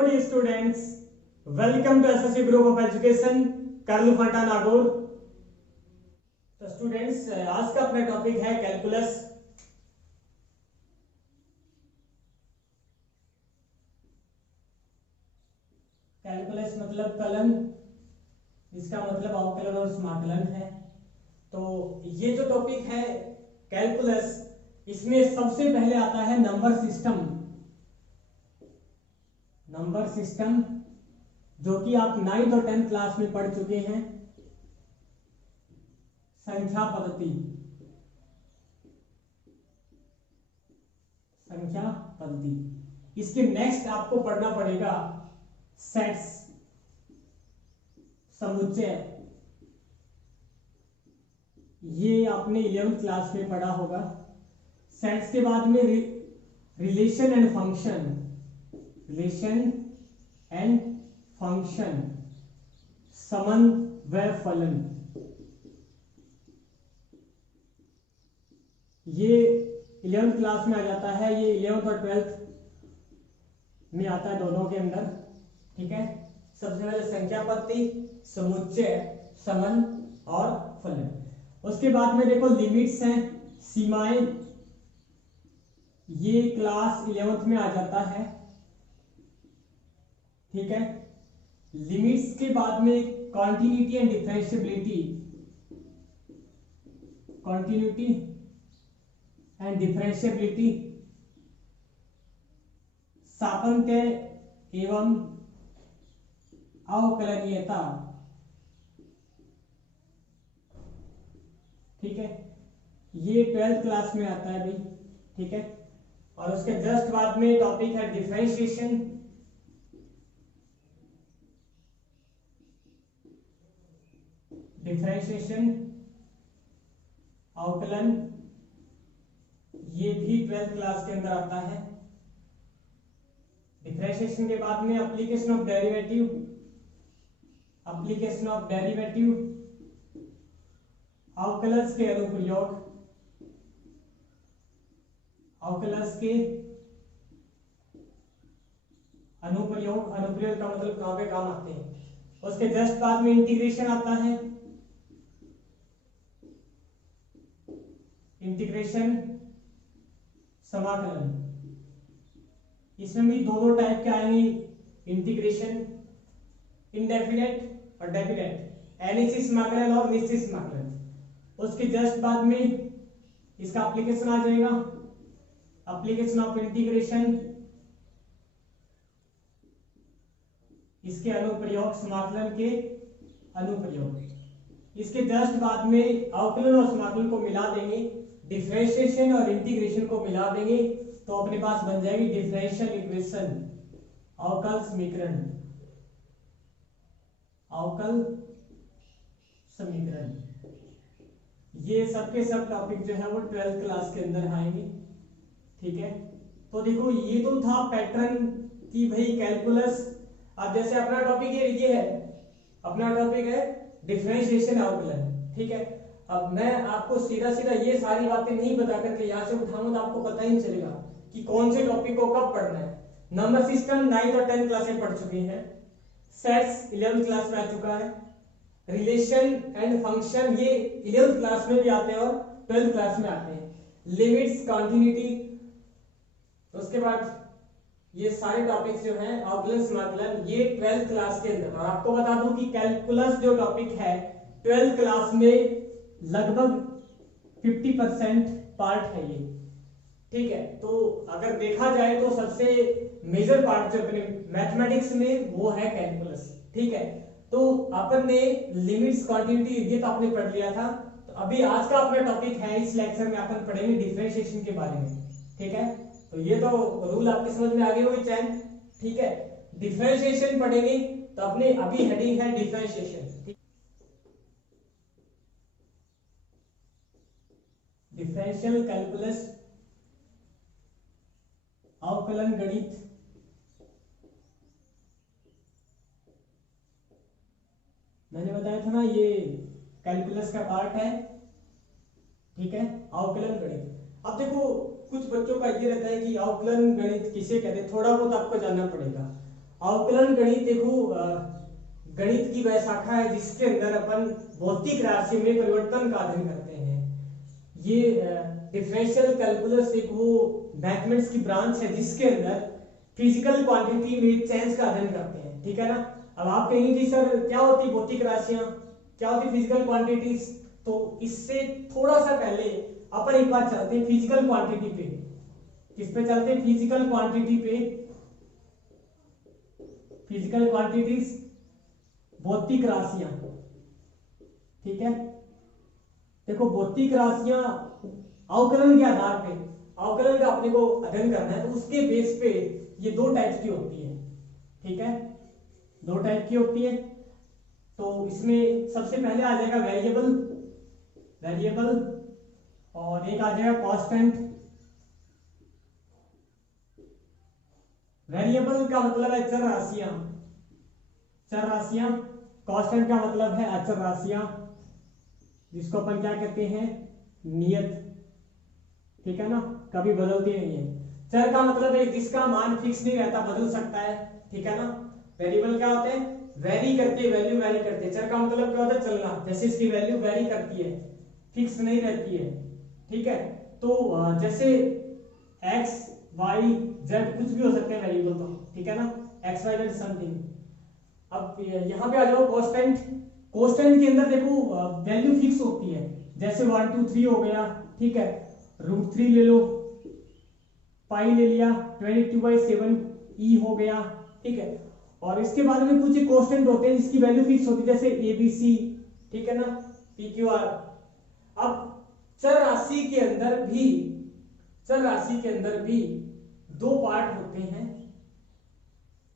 Hello dear students, welcome to SSC Group of Education, करलूफाटा Nagaur. तो students आज का अपना टॉपिक है कैलकुलस। कैलकुलस मतलब कलन, इसका मतलब अवकलन और समाकलन है। तो ये जो टॉपिक है कैलकुलस, इसमें सबसे पहले आता है नंबर सिस्टम। नंबर सिस्टम जो कि आप 9th और 10th क्लास में पढ़ चुके हैं। संख्या पद्धति, संख्या पद्धति। इसके नेक्स्ट आपको पढ़ना पड़ेगा सेट्स, समुच्चय। ये आपने 11th क्लास में पढ़ा होगा। सेट्स के बाद में relation and function, relation and function, संबंध व फलन। ये 11th क्लास में आ जाता है। ये 11th और 12th में आता है, दोनों के अंदर। ठीक है, सबसे पहले संख्या पद्धति, समुच्चय, संबंध और फलन। उसके बाद में देखो लिमिट्स हैं, सीमाएं। ये क्लास 11th में आ जाता है। ठीक है, लिमिट्स के बाद में continuity and differentiability, continuity and differentiability, सातत्य एवं अवकलनीयता। ठीक है, ये 12th क्लास में आता है भाई। ठीक है, और उसके जस्ट बाद में टॉपिक है डिफरेंशिएशन, डिफरेंशिएशन, अवकलन। ये भी 12th क्लास के अंदर आता है। डिफरेंशिएशन के बाद में application of derivative, application of derivative, अवकलज के अनुप्रयोग, अवकलज के अनुप्रयोग, अनुप्रयोग का मतलब कहां पे काम आते हैं। उसके जस्ट बाद में इंटीग्रेशन आता है, इंटीग्रेशन, समाकलन। इसमें भी दो टाइप के आएंगे, इंटीग्रेशन, इनडेफिनेट और डेफिनेट, अनिश्चित समाकलन और निश्चित समाकलन। उसके जस्ट बाद में इसका एप्लीकेशन आ जाएगा, एप्लीकेशन ऑफ इंटीग्रेशन, इसके अनुप्रयोग, समाकलन के अनुप्रयोग। इसके जस्ट बाद में अवकलन और समाकलन को मिला देंगे, डिफरेंशिएशन और इंटीग्रेशन को मिला देंगे, तो अपने पास बन जाएगी डिफरेंशियल इक्वेशन, अवकल समीकरण, अवकल समीकरण। ये सब के सब टॉपिक जो है वो 12th क्लास के अंदर आएंगे। ठीक है, तो देखो ये तो था पैटर्न की भाई कैलकुलस। अब जैसे अपना टॉपिक ये है, अपना टॉपिक है डिफरेंशिएशन, अवकलन। ठीक है, अब मैं आपको सीधा सीधा ये सारी बातें नहीं बता करके यहाँ से उठाऊंगा तो आपको पता ही नहीं चलेगा कि कौन से टॉपिक को कब पढ़ना है। नंबर सिस्टम 9th और 10th क्लास में पढ़ चुके हैं। सेट्स 11th क्लास में आ चुका है। रिलेशन एंड फंक्शन ये 11th क्लास में भी आते हैं और 12th क्लास में आते हैं। लिमिट्स, कॉन्टिन्यूटी, उसके बाद ये सारे टॉपिक्स जो हैं अवकलन, समाकलन, ये 12th क्लास के अंदर। और आपको बता दूं कि कैलकुलस जो टॉपिक है 12th क्लास में लगभग 50% पार्ट है ये। ठीक है, तो अगर देखा जाए तो सबसे मेजर पार्ट जो अपने मैथमेटिक्स में वो है कैलकुलस। ठीक है, तो अपन ने लिमिट्स, कॉन्टिन्यूटी ये तो आपने पढ़ लिया था। तो अभी आज का अपना टॉपिक है, इस लेक्चर में अपन पढ़ेंगे डिफरेंशिएशन के बारे में। ठीक है, तो ये तो रूल आपके समझ में आ गए होंगे चैन। ठीक है, डिफरेंशिएशन पढ़ेंगे तो अपने अभी हेडिंग है डिफरेंशिएशन। डिफरेंशियल कैलकुलस, अवकलन गणित। मैंने बताया था ना ये कैलकुलस का पार्ट है। ठीक है, अवकलन गणित। अब देखो कुछ बच्चों का ये रहता है कि अवकलन गणित किसे कहते हैं, थोड़ा बहुत आपको जानना पड़ेगा। अवकलन गणित देखो गणित की वह शाखा है जिसके अंदर अपन भौतिक राशि में परिवर्तन का अध्ययन करते हैं। ये डिफरेंशियल कैलकुलस एक वो मैथमेटिक्स की ब्रांच है जिसके अंदर फिजिकल क्वांटिटी में चेंज का अध्ययन करते हैं, ठीक है ना। अब आप कहेंगे कि सर क्या होती है भौतिक राशियां, क्या होती फिजिकल क्वांटिटीज, तो इससे थोड़ा सा पहले अपन एक बार चलते हैं फिजिकल क्वांटिटी पे। किस पे चलते हैं? फिजिकल क्वांटिटी पे। फिजिकल क्वांटिटीज भौतिक राशियां, ठीक है। देखो भौतिक राशियां अवकलन के आधार पे, अवकलन का अपने को अध्ययन करना है, तो उसके बेस पे ये दो टाइप की होती है, ठीक है। दो टाइप की होती है। तो इसमें सबसे पहले आ जाएगा वेरिएबल, वेरिएबल, और एक आ जाएगा कांस्टेंट। वेरिएबल का मतलब है चर राशियां, चर राशियां। कांस्टेंट का मतलब है अचर राशियां, जिसको अपन क्या कहते हैं? नियत, ठीक है ना, कभी बदलती नहीं है। चर का मतलब है जिसका मान फिक्स नहीं रहता, बदल सकता है, ठीक है ना। वेरिएबल क्या होते हैं? वेरी करते हैं, वैल्यू वेरी करते हैं। चर का मतलब क्या होता है? चलना, जैसे इसकी वैल्यू वेरी करती है, फिक्स नहीं रहती है, ठीक है। तो जैसे x y z कुछ भी हो सकते हैं वेरिएबल, तो ठीक है ना, x y z समथिंग। अब यहां पे आ जाओ कांस्टेंट। कांस्टेंट के अंदर देखो वैल्यू फिक्स होती है, जैसे 1 2 3 हो गया, ठीक है। √3 ले लो, पाई ले लिया, 22/7 e हो गया, ठीक है। और इसके बाद में कुछ कांस्टेंट होते हैं जिसकी वैल्यू फिक्स होती है, जैसे ABC, ठीक है ना, PQR। अब चर राशि के अंदर भी, चर राशि के अंदर भी दो पार्ट होते हैं।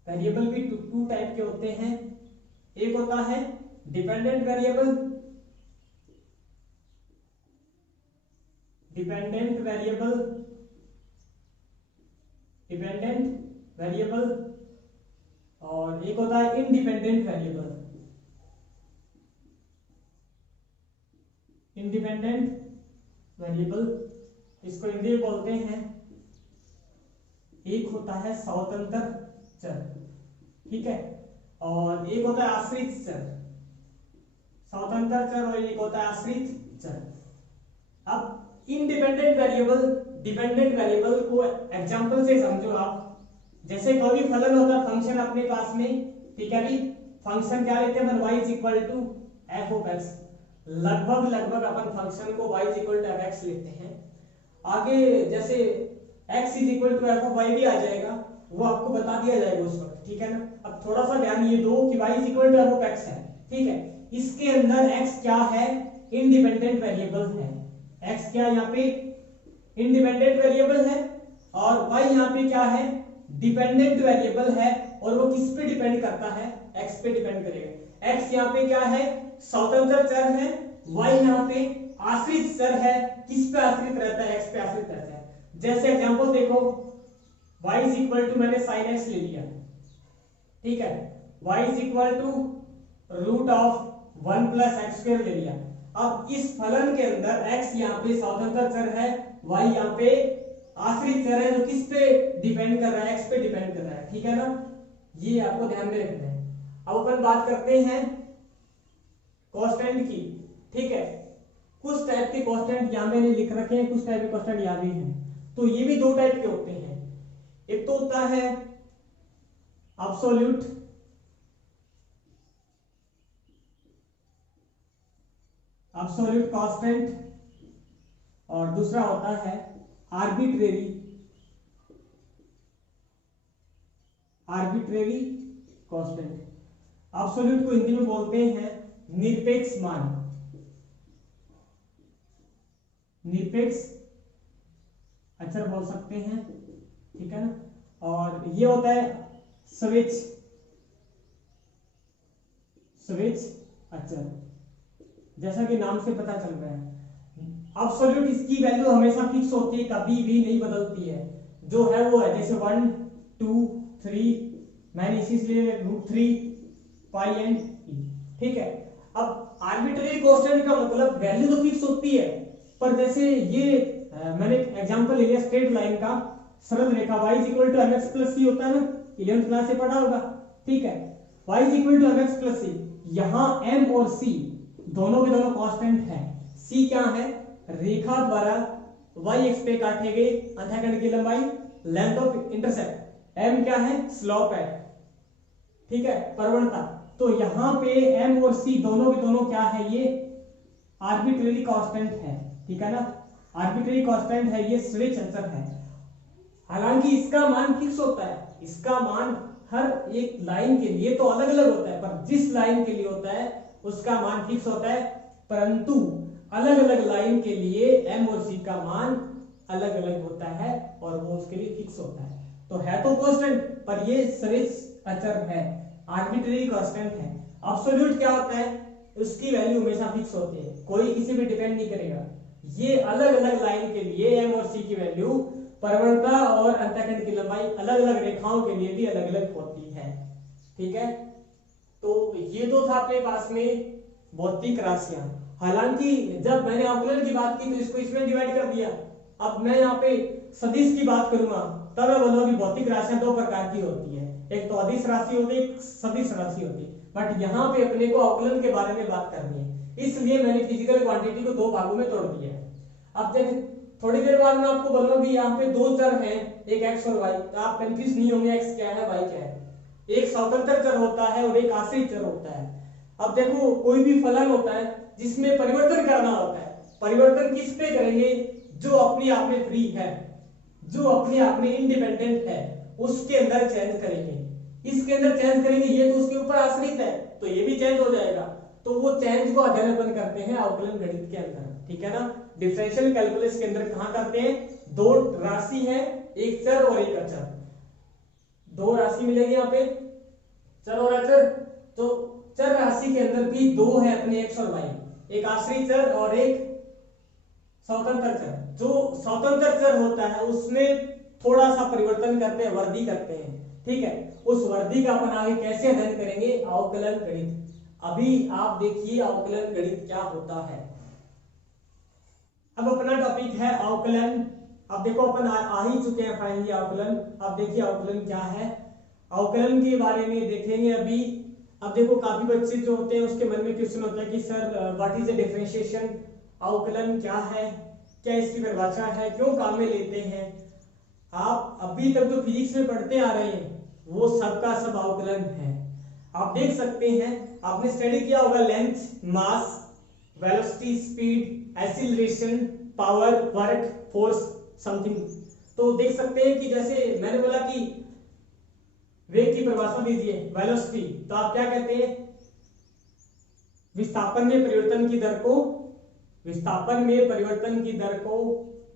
वेरिएबल भी टू टाइप के होते हैं। एक होता है dependent variable, dependent variable, dependent variable, और एक होता है इंडिपेंडेंट वेरिएबल, इंडिपेंडेंट वेरिएबल। इसको हिंदी में बोलते हैं, एक होता है स्वतंत्र चर, ठीक है, और एक होता है आश्रित चर। स्वतंत्र चर और एक होता है आश्रित चर। अब इंडिपेंडेंट वेरिएबल, डिपेंडेंट वेरिएबल को एग्जांपल से समझो आप। जैसे कोई भी फलन होता है, फंक्शन अपने पास में, ठीक है भी, फंक्शन क्या लेते हैं? y = f of x। लगभग लगभग अपन फंक्शन को y = f x लेते हैं। आगे जैसे x = f of y भी आ जाएगा, वो आपको बता दिया जाएगा उस वक्त, ठीक है ना। अब थोड़ा सा ध्यान ये दो कि y = f of x है, ठीक है। इसके अंदर x क्या है? इंडिपेंडेंट वेरिएबल है। x क्या यहाँ पे? इंडिपेंडेंट वेरिएबल है, और y यहाँ पे क्या है? डिपेंडेंट वेरिएबल है। और वो किस पे डिपेंड करता है? x पे डिपेंड करेगा। x यहाँ पे क्या है? स्वतंत्र चर है। y यहाँ पे आश्रित चर है। किस पे आश्रित रहता है? x पे आश्रित रहता है। जैसे एग्जांपल देखो, y = मैंने sin x ले लिया, ठीक है, y = √1 + x² ले लिया। अब इस फलन के अंदर x यहाँ पे स्वतंत्र चर है, y यहाँ पे आश्रित चर है, जो किस पे डिपेंड कर रहा है? x पे डिपेंड कर रहा है, ठीक है ना। ये आपको ध्यान में रखना है। अब अपन बात करते हैं कांस्टेंट की, ठीक है। कुछ टाइप के कांस्टेंट यहां मैंने लिख रखे हैं, कुछ टाइप के कांस्टेंट यहां भी हैं। तो ये भी दो टाइप के होते हैं। एक तो होता है एब्सोल्यूट, एब्सोल्यूट कांस्टेंट, और दूसरा होता है आर्बिट्रेरी, आर्बिट्रेरी कांस्टेंट। एब्सोल्यूट को हिंदी में बोलते हैं निरपेक्ष मान, निरपेक्ष अचर बोल सकते हैं, ठीक है ना। और ये होता है स्विच, स्विच अचर, जैसा कि नाम से पता चल रहा है। एब्सोल्यूट इसकी वैल्यू हमेशा फिक्स होती है, कभी भी नहीं बदलती है। जो है वो है, जैसे 1 2 3, मैंने इसलिए √3 पाई एंड e, ठीक है। अब आर्बिट्रेरी कांस्टेंट का मतलब वैल्यू तो फिक्स होती है, पर जैसे ये मैंने एग्जांपल ले लिया स्ट्रेट लाइन का, सरल रेखा y = mx + c होता है ना, 11th क्लास से पढ़ा होगा, ठीक है। y is equal to mx plus c, यहाँ m और c दोनों के दोनों कांस्टेंट है। c क्या है, रेखा द्वारा y एक्स पे काटे गए अंतःखंड की लंबाई, लेंथ ऑफ इंटरसेप्ट। m क्या है, स्लोप है, ठीक है, प्रवणता। तो यहाँ पे m और c दोनों के दोनों क्या है, ये आर्बिट्रेरी कांस्टेंट है, ठीक है ना, आर्बिट्रेरी कांस्टेंट है, ये स्विच अचर है। हालांकि इसका मान फिक्स होता है, इसका मान हर एक लाइन के लिए तो अलग अलग होता है, पर जिस लाइन के लिए होता है उसका मान फिक्स होता है, परंतु अलग अलग लाइन के लिए m और c का मान अलग अलग होता है और वो उसके लिए फिक्स होता है। तो है तो कांस्टेंट, पर ये स्विच अचर है, आर्बिट्रेरी कांस्टेंट है। एब्सोल्यूट क्या होता है, उसकी वैल्यू हमेशा फिक्स होती है, कोई किसी पे डिपेंड नहीं करेगा। ये अलग अलग लाइन के लिए m और c की वैल्यू, प्रवणता और अंतःखंड की लंबाई अलग अलग रेखाओं के लिए भी अलग अलग होती है, ठीक है। तो ये तो था अपने पास में भौतिक राशियां। हालांकि जब मैंने अवकलन की बात की तो इसको इसमें डिवाइड कर दिया। अब मैं यहाँ पे सदिश की बात करूंगा तब मैं बोलूंगा कि भौतिक राशियां दो प्रकार की होती है, एक तो अदिश राशि होती है, एक सदिश राशि होती है। बट यहाँ पे अपने को अवकलन के बारे में बात करनी है, इसलिए मैंने फिजिकल क्वांटिटी को दो भागों में तोड़ दिया है। अब देखें, थोड़ी देर बाद मैं आपको बोलूंगा कि यहाँ पे दो चर हैं, एक x और y, तो आप कंफ्यूज नहीं होंगे x क्या है y क्या है। एक स्वतंत्र चर होता है और एक आश्रित चर होता है। अब देखो, कोई भी फलन होता है जिसमें परिवर्तन करना होता है, परिवर्तन किस पे करेंगे, जो अपने आप में फ्री है, जो अपने आप में इंडिपेंडेंट है, उसके अंदर चेंज करेंगे। इसके अंदर चेंज करेंगे, ये तो उसके ऊपर आश्रित है तो ये भी चेंज हो जाएगा। तो वो चेंज को अध्ययन अपन करते हैं अवकलन गणित के अंदर, ठीक है ना। डिफरेंशियल कैलकुलस के अंदर कहां करते हैं, दो राशि है, एक चर और एक अचर, दो राशि मिलेगी यहाँ पे, चर और अचर। तो चर राशि के अंदर भी दो है अपने x और y, एक आश्रित चर और एक स्वतंत्र चर। जो स्वतंत्र चर होता है उसमें थोड़ा सा परिवर्तन करते हैं, वृद्धि करते हैं, ठीक है। उस वृद्धि का अपन आगे कैसे अध्ययन करेंगे, अवकलन गणित। अभी आप देखिए अवकलन गणित क्या होता है। अब अपना टॉपिक है अवकलन। अब देखो अपन आ ही चुके हैं फाइनली अवकलन। अब देखिए अवकलन क्या है, अवकलन के बारे में देखेंगे अभी। अब देखो, काफी बच्चे जो होते हैं उसके मन में क्वेश्चन होता है कि sir what is the differentiation, अवकलन क्या है, क्या इसकी परिभाषा है, क्यों काम में लेते हैं। आप अभी तक जो फिजिक्स में पढ़ते आ रहे हैं वो सबका सब अवकलन है। आप देख सकते हैं, आपने स्टडी किया होगा length, mass, velocity, speed, acceleration, power, work, force, something. तो देख सकते हैं कि जैसे मैंने बोला कि वेग की परिभाषा दीजिए वेलोसिटी, तो आप क्या कहते हैं, विस्थापन में परिवर्तन की दर को, विस्थापन में परिवर्तन की दर को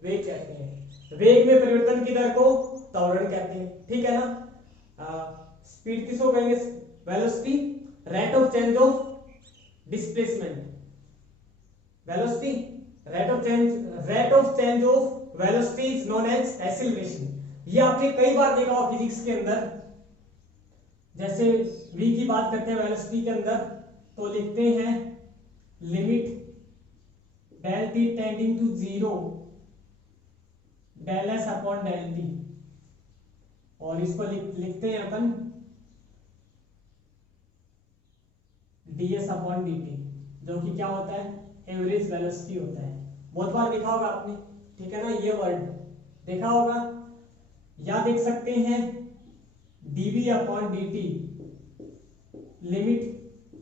वेग कहते हैं, वेग में परिवर्तन की दर को त्वरण कहते हैं, ठीक है ना। स्पीड किसको कहेंगे, velocity. Rate of change of displacement, velocity, rate of change of velocity is known as acceleration. ये आपने कई बार देखा हो फिजिक्स के अंदर। जैसे v की बात करते हैं वेलोसिटी के अंदर, तो लिखते हैं limit del t tending to 0 del s upon del t, और इसको लिखते हैं अपन ds अपॉन dt, जो कि क्या होता है, एवरेज वेलोसिटी होता है। बहुत बार देखा होगा आपने, ठीक है ना, ये वर्ड देखा होगा। या देख सकते हैं dv upon dt limit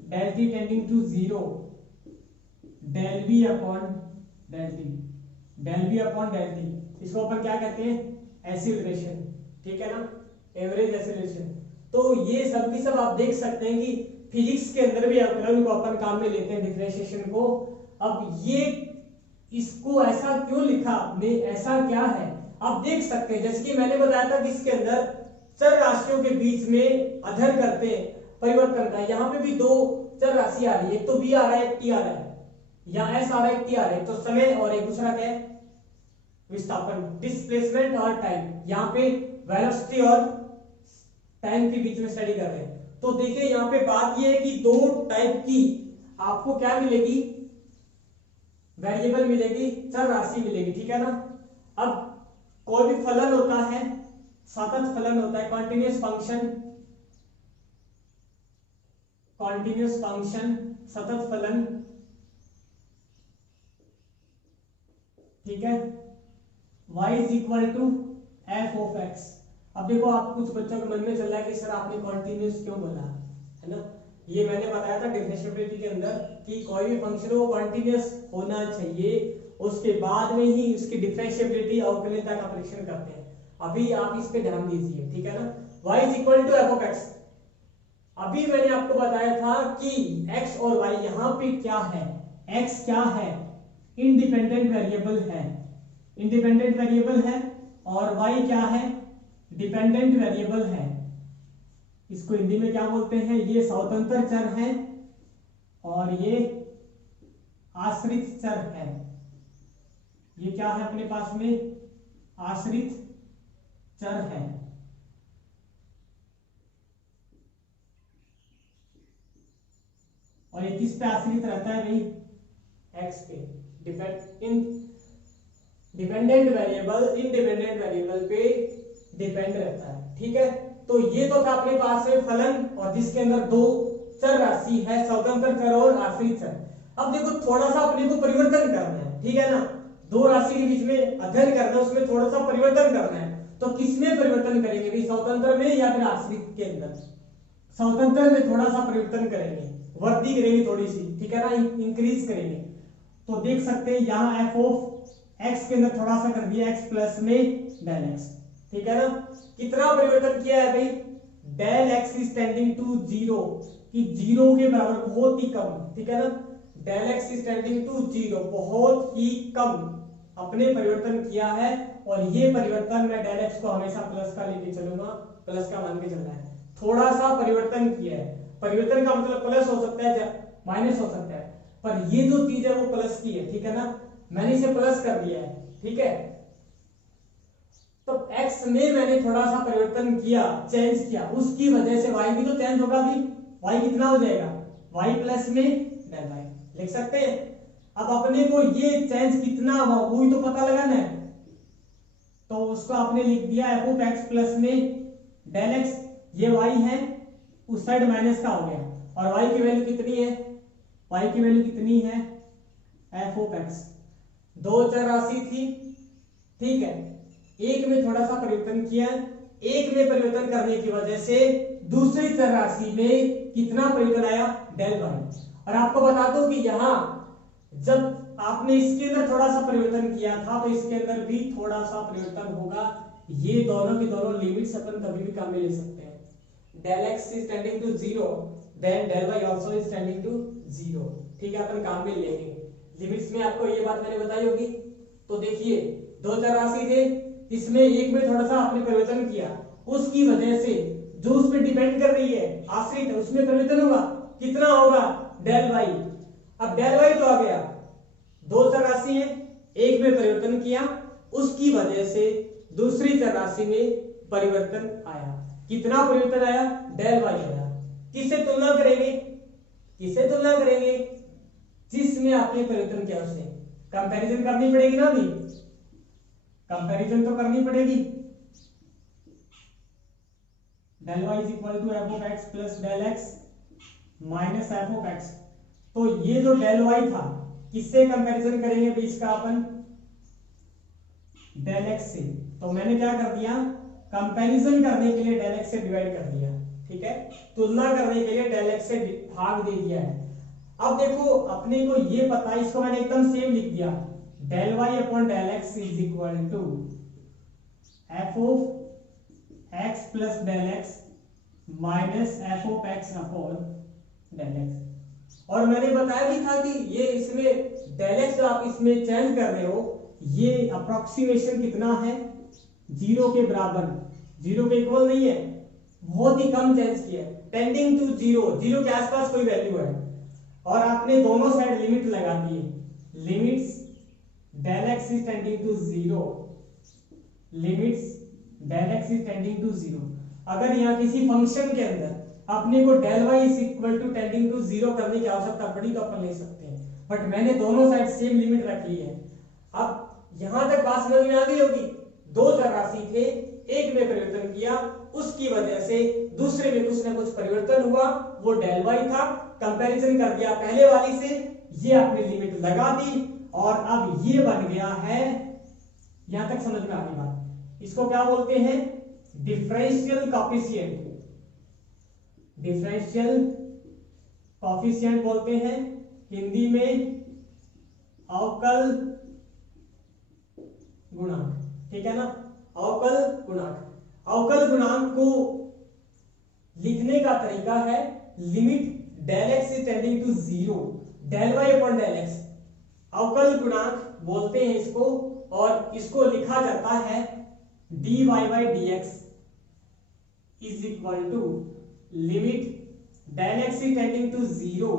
del t tending to 0 del v upon del t, del v upon del t, इसको अपन क्या कहते हैं, एक्सीलरेशन, ठीक है ना, एवरेज एक्सीलरेशन। तो ये सब की सब आप देख सकते हैं कि फिजिक्स के अंदर भी अवकलन को अपन काम में लेते हैं, डिफरेंशिएशन को। अब ये इसको ऐसा क्यों लिखा आपने, ऐसा क्या है, आप देख सकते हैं। जैसे कि मैंने बताया था कि इसके अंदर चर राशियों के बीच में अध्ययन करते हैं परिवर्तन का। यहाँ पे भी दो चर राशि आ रही है, एक तो v आ रहा है, एक t आ रहा है, या s आ रहा है, t आ रहा है। तो समय और एक दूसरा क्या है, विस्थापन, डिस्प्लेसमेंट और टाइम। यहाँ पे वेलोसिटी और टाइम के बीच में स्टडी कर रहे हैं। तो देखिए यहाँ पे बात ये है कि दो टाइप की आपको क्या मिलेगी, वेरिएबल मिलेगी, चर राशि मिलेगी, ठीक है ना। अब कोई भी फलन होता है सतत फलन होता है, कॉन्टिन्यूस फंक्शन, सतत फलन, ठीक है। y is equal to f of x. अब देखो, आप कुछ बच्चों के मन में चल रहा है कि सर आपने कॉन्टिन्यूस क्यों बोला, है ना। ये मैंने बताया था डिफरेंशिएबिलिटी के अंदर कि कोई भी फंक्शन हो कॉन्टिन्यूस होना चाहिए, उसके बाद में ही उसकी डिफरेंशिएबिलिटी अवकलनीयता का परीक्षण करते हैं। अभी आप इस पे ध्यान दीजिए, ठीक है ना। y is equal to f of x. अभी मैंने आपको बताया था कि x और y यहां पे क्या है, x क्या है, इंडिपेंडेंट वेरिएबल है, इंडिपेंडेंट वेरिएबल है, और y क्या है, डिपेंडेंट वेरिएबल है। इसको हिंदी में क्या बोलते हैं, ये स्वतंत्र चर है और ये आश्रित चर है। ये क्या है अपने पास में, आश्रित चर है। और ये किस पे आश्रित रहता है भाई, एक्स पे। डिपेंडेंट वेरिएबल इंडिपेंडेंट वेरिएबल पे डिपेंड रहता है, ठीक है। तो ये तो था अपने पास में फलन, और जिसके अंदर दो चर राशि है, स्वतंत्र चर और आश्रित चर। अब देखो, थोड़ा सा अपने को परिवर्तन करना है, ठीक है ना। दो राशि के बीच में अध्ययन करना है, उसमें थोड़ा सा परिवर्तन करना है। तो किसमें परिवर्तन करेंगे भाई, स्वतंत्र में या फिर आश्रित के अंदर। स्वतंत्र में थोड़ा सा परिवर्तन करेंगे, वृद्धि करेंगे थोड़ी सी, ठीक है ना, इंक्रीज करेंगे। तो देख सकते हैं यहाँ एफ ऑफ एक्स के अंदर थोड़ा सा कर दिया, एक्स प्लस में डेल एक्स, ठीक है ना। कितना परिवर्तन किया है भाई, del x is tending to zero, कि जीरो के बराबर, बहुत ही कम, ठीक है ना। Del x is tending to zero, बहुत ही कम अपने परिवर्तन किया है। और ये परिवर्तन मैं डेल एक्स को हमेशा प्लस का लेके चलूंगा, प्लस का मान के चलना है। थोड़ा सा परिवर्तन किया है, परिवर्तन का मतलब प्लस हो सकता है, माइनस हो सकता है, पर ये जो चीज है वो प्लस की है, ठीक है ना। मैंने इसे प्लस कर दिया है, ठीक है। तो x में मैंने थोड़ा सा परिवर्तन किया, चेंज किया, उसकी वजह से y भी तो चेंज होगा भी। y कितना हो जाएगा, y प्लस में डेल y, लिख सकते हैं। अब अपने को ये चेंज कितना हुआ वही तो पता लगाना है, तो उसको आपने लिख दिया एफ ऑफ एक्स प्लस में डेल एक्स। ये y है, उस साइड माइनस का हो गया, और y की वैल्यू कितनी है, y की वैल्यू कितनी है, एफ ऑफ एक्स। दो चर राशि थी, ठीक है। एक में थोड़ा सा परिवर्तन किया, एक में परिवर्तन करने की वजह से दूसरी चर राशि में कितना परिवर्तन आया, डेल वाई। और आपको बता दूं कि यहां जब आपने इसके अंदर थोड़ा सा परिवर्तन किया था, तो इसके अंदर भी थोड़ा सा परिवर्तन होगा। ये दोनों की दोनों लिमिट्स अपन कभी भी काम में ले सकते हैं। Del x is tending to zero, then del y also is tending to zero, ठीक है, अपन काम में लेंगे। लिमिट्स में आपको ये बात मैंने बताई होगी। तो देखिए, दो चर राशि थे, इसमें एक में थोड़ा सा आपने परिवर्तन किया, उसकी वजह से जो उस पर डिपेंड कर रही है, आश्रित है, उसमें परिवर्तन होगा, कितना होगा, डेल वाई। अब डेल वाई तो आ गया, दो चर राशि है, एक में परिवर्तन किया, उसकी वजह से दूसरी चर राशि में परिवर्तन आया। कितना परिवर्तन आया, डेल वाई आया। किससे तुलना करेंगे, किससे तुलना करेंगे, जिसमें आपने परिवर्तन किया उससे कंपैरिजन करनी पड़ेगी ना, अभी कंपैरिजन तो करनी पड़ेगी। Del y is equal to f of x plus del x minus f of x. तो ये जो डेल वाई था, किससे कंपैरिजन करेंगे भी इसका अपन, डेल एक्स से। तो मैंने क्या कर दिया, कंपैरिजन करने के लिए डेल एक्स से डिवाइड कर दिया, ठीक है, तुलना करने के लिए डेल एक्स से भाग दे दिया है। अब देखो, अपने को ये पता है, इसको मैंने एकदम सेम लिख दिया, del y upon del x is equal to f of x plus del x minus f of x upon del x. और मैंने बताया भी था कि ये इसमें डेल एक्स जो आप इसमें चेंज कर रहे हो, ये अप्रोक्सीमेशन कितना है, जीरो के बराबर, जीरो के इक्वल नहीं है, बहुत ही कम चेंज किया है, टेंडिंग टू जीरो, जीरो के आसपास कोई वैल्यू है। और आपने दोनों साइड लिमिट लगा दी है, limits del x is tending to zero, limits del x is tending to zero. अगर यहाँ किसी फंक्शन के अंदर अपने को del y is equal to tending to zero करने की आवश्यकता पड़ी तो अपन ले सकते हैं, बट मैंने दोनों साइड सेम लिमिट रख ली है। अब यहां तक बात समझ में आ गई होगी, दो चर राशि थे, एक में परिवर्तन किया, उसकी वजह से दूसरे में कुछ ना कुछ परिवर्तन हुआ, वो डेल वाई था। कंपैरिजन कर दिया पहले वाली से, ये अपनी लिमिट लगा दी और अब ये बन गया है, यहां तक समझ में आ गई बात। इसको क्या बोलते हैं? Differential coefficient. डिफरेंशियल कॉफिशिएंट बोलते हैं, हिंदी में अवकल गुणांक, ठीक है ना, अवकल गुणांक। अवकल गुणांक को लिखने का तरीका है limit del x is tending to zero del y upon del x, अवकल गुणांक बोलते हैं इसको, और इसको लिखा जाता है dy by d x is equal to limit del x is tending to zero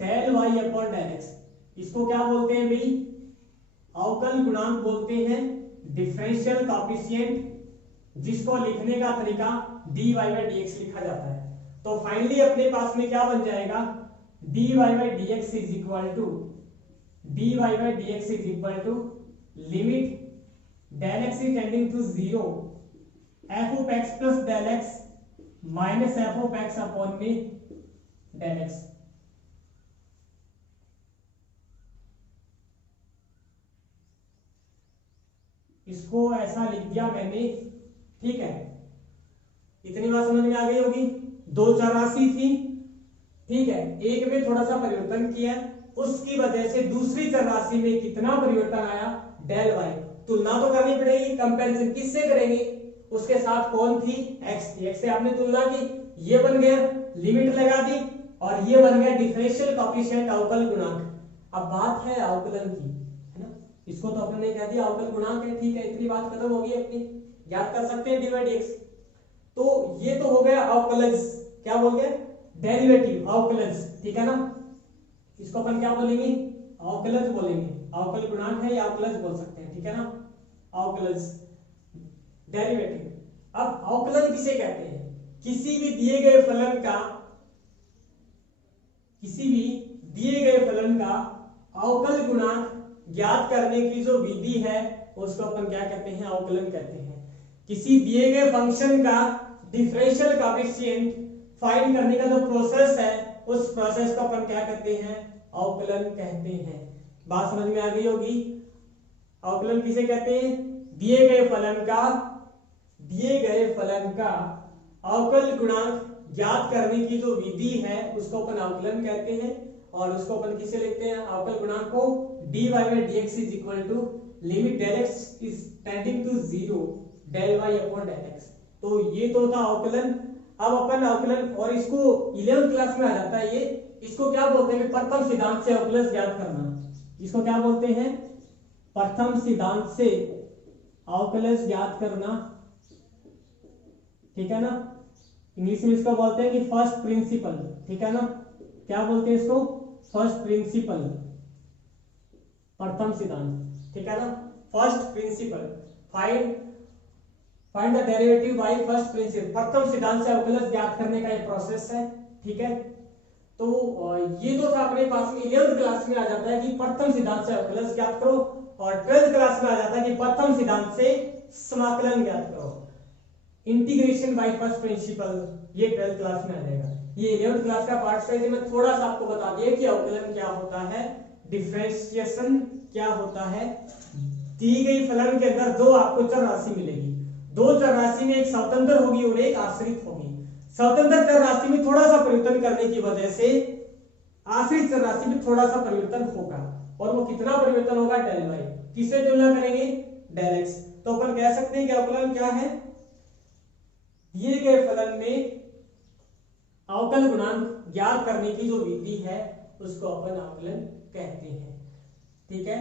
del y upon del x. इसको क्या बोलते हैं भाई? अवकल गुणांक बोलते हैं, डिफरेंशियल कॉफिशिएंट, जिसको लिखने का तरीका dy बाई डी एक्स लिखा जाता है। तो फाइनली अपने पास में क्या बन जाएगा? dy by d x is equal to dy by d x is equal to limit del x is tending to zero f of x plus del x minus f of x upon में del x. इसको ऐसा लिख दिया मैंने, ठीक है, इतनी बात समझ में आ गई होगी। दो चौरासी थी, ठीक है, एक में थोड़ा सा परिवर्तन किया, उसकी वजह से दूसरी चौरासी में कितना परिवर्तन आया? Del y. तुलना तो करनी पड़ेगी, कंपैरिजन किससे करेंगे? उसके साथ कौन थी? एक्स थी, एक्स से आपने तुलना की, ये बन गया, लिमिट लगा दी, और ये बन गया डिफरेंशियल कॉफिशिएंट अवकल गुणांक। अब बात है अवकलन की, है ना, इसको तो अपने कह दिया अवकल गुणांक है, ठीक है, इतनी बात खत्म होगी अपनी, याद कर सकते हैं dy बाई dx। तो ये तो हो गया अवकलज, क्या बोल गए? डेरिवेटिव, अवकलज, ठीक है ना। इसको अपन क्या बोलेंगे? अवकलज बोलेंगे, अवकल गुणांक है या अवकलज बोल सकते हैं, ठीक है ना, अवकलज, डेरिवेटिव। अब अवकलन किसे कहते हैं? किसी भी दिए गए फलन का, किसी भी दिए गए फलन का अवकल गुणांक ज्ञात करने की जो विधि है उसको अपन क्या कहते हैं? अवकलन कहते हैं। किसी दिए गए फंक्शन का डिफरेंशियल कोएफिशिएंट फाइंड करने का जो प्रोसेस है, उस प्रोसेस को अपन क्या कहते हैं? अवकलन कहते हैं। बात समझ में आ गई होगी। अवकलन किसे कहते हैं? दिए गए फलन का अवकल गुणांक ज्ञात करने की जो विधि है उसको अपन अवकलन कहते हैं, और उसको अपन किसे लिखते हैं? अवकल गुणांक को dy by dx is equal to limit del x is tending to zero del y upon del x। तो ये तो था अवकलन। अब अपन अवकलन, और इसको 11th क्लास में आ जाता है ये, इसको क्या बोलते हैं? प्रथम सिद्धांत से अवकलज ज्ञात करना। इसको क्या बोलते हैं? प्रथम सिद्धांत से अवकलज ज्ञात करना, ठीक है ना। इंग्लिश में इसको बोलते हैं कि फर्स्ट प्रिंसिपल, ठीक है ना। क्या बोलते हैं इसको? फर्स्ट प्रिंसिपल, प्रथम सिद्धांत, ठीक है ना। First principle, find the derivative by first principle, प्रथम सिद्धांत से अवकलज ज्ञात करने का ये प्रोसेस है, ठीक है। तो ये तो था अपने पास में 11th क्लास में आ जाता है कि प्रथम सिद्धांत से अवकलज ज्ञात करो, और 12th क्लास में आ जाता है कि प्रथम सिद्धांत से समाकलन ज्ञात करो, इंटीग्रेशन बाय फर्स्ट प्रिंसिपल, ये 12th क्लास में आ जाएगा। ये 11th क्लास का पार्ट है, मैं थोड़ा सा आपको बता दिया कि अवकलन क्या होता है, डिफरेंशिएशन क्या होता है। दी गई फलन के अंदर दो आपको चर राशि मिलेगी, दो चर राशि में एक स्वतंत्र होगी और एक आश्रित होगी। स्वतंत्र चर राशि में थोड़ा सा परिवर्तन करने की वजह से आश्रित चर राशि में थोड़ा सा परिवर्तन होगा, और वो कितना परिवर्तन होगा? Del y. किससे तुलना करेंगे? Del x. तो अपन कह सकते हैं कि अवकलन क्या है? दिए गए फलन में अवकल गुणांक ज्ञात करने की जो विधि है उसको अपन अवकलन कहते हैं, ठीक है।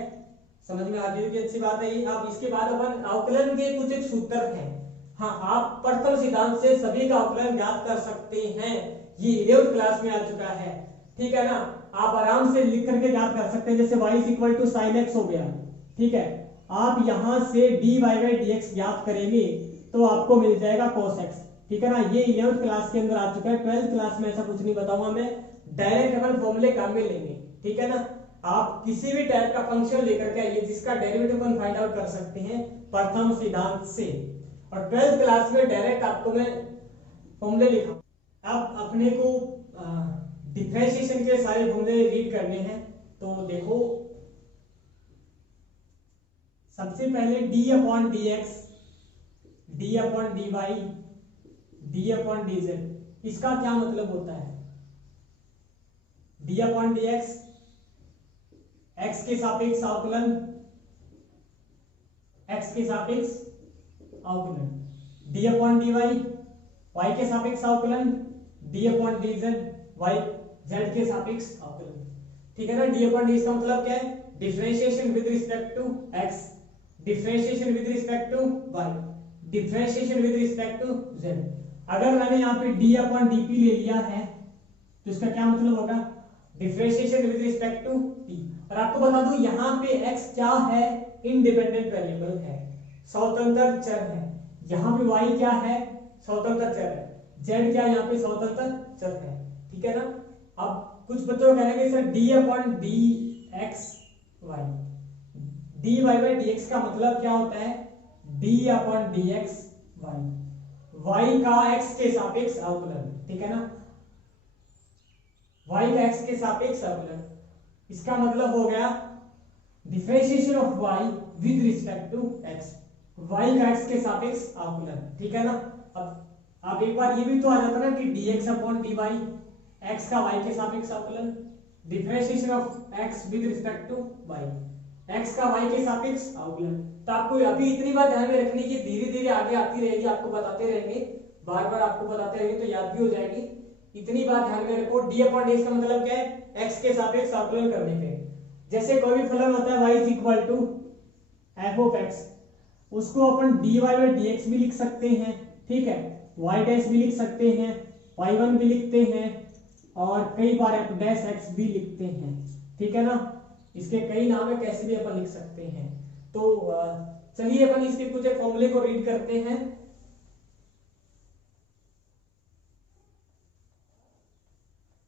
समझ में आ गई कि अच्छी बात है ये। अब इसके बाद अपन अवकलन के कुछ एक सूत्र हैं। हाँ, आप प्रथम सिद्धांत से सभी का अवकलन ज्ञात कर सकते हैं, ये 11th क्लास में आ चुका है, ठीक है ना। आप आराम से लिख करके ज्ञात कर सकते हैं, जैसे y is equal to sine x हो गया, ठीक है। आप यहां से dy बाई dx ज्ञात करेंगे तो आपको मिल जाएगा cos x, ठीक है ना। ये 11th क्लास के अंदर आ चुका है। 12th क्लास में ऐसा कुछ नहीं बताऊंगा मैं, डायरेक्ट अपन फॉर्मूले काम में लेंगे, ठीक है ना। आप किसी भी टाइप का फंक्शन लेकर के आइए जिसका डेरिवेटिव अपन फाइंड आउट कर सकते हैं प्रथम सिद्धांत से। और 12th क्लास में डायरेक्ट आपको मैं फॉर्मूले लिखा। अब अपने को डिफरेंशिएशन के सारे फॉर्मूले रीड करने हैं। तो देखो सबसे पहले d upon d x, d upon d y, d upon d z, इसका क्या मतलब होता है? D upon d x, x के सापेक्ष अवकलन, एक्स के सापेक्ष अवकलन, d upon d y, y के सापेक्ष अवकलन, d upon d z, y z के सापेक्ष अवकलन। ठीक है ना। डी अपॉन डी इसका मतलब क्या है? Differentiation with respect to x, differentiation with respect to y, differentiation with respect to z. अगर मैंने यहाँ पे डी अपॉन डी पी ले लिया है तो इसका क्या मतलब होगा? Differentiation with respect to t. और आपको बता दूं यहाँ पे x क्या है? इंडिपेंडेंट वेरिएबल है, स्वतंत्र चर है। यहाँ पे y क्या है? स्वतंत्र चर है। z क्या यहाँ पे स्वतंत्र चर है। ठीक है ना। अब कुछ बच्चों कहेंगे sir d upon d x y, d y by d x का मतलब क्या होता है? D upon d x y, y का x के सापेक्ष अवकलन। ठीक है ना। y का x के सापेक्ष अवकलन, इसका मतलब हो गया differentiation of y with respect to x, y का x के सापेक्ष अवकलन। ठीक है ना। अब एक बार ये भी तो आ जाता ना कि dx अपॉन dy, x का y के सापेक्ष अवकलन, differentiation of x with respect to y, x का y के सापेक्ष अवकलन। तो आपको अभी इतनी बात ध्यान में रखनी है, धीरे धीरे आगे आती रहेगी, आपको बताते रहेंगे, बार बार आपको बताते रहेंगे तो याद भी हो जाएगी। इतनी बात ध्यान में रखो। डी अपॉन डी का मतलब क्या है? एक्स के सापेक्ष अवकलन करने पे। जैसे कोई भी फलन होता है y is equal to f of x, उसको अपन dy बाई dx भी लिख सकते हैं। ठीक है। y डैश भी लिख सकते हैं, y1 भी लिखते हैं और कई बार f डैश x भी लिखते हैं। ठीक है ना। इसके कई नाम है, कैसे भी अपन लिख सकते हैं। तो चलिए अपन इसके कुछ फॉर्मूले को रीड करते हैं।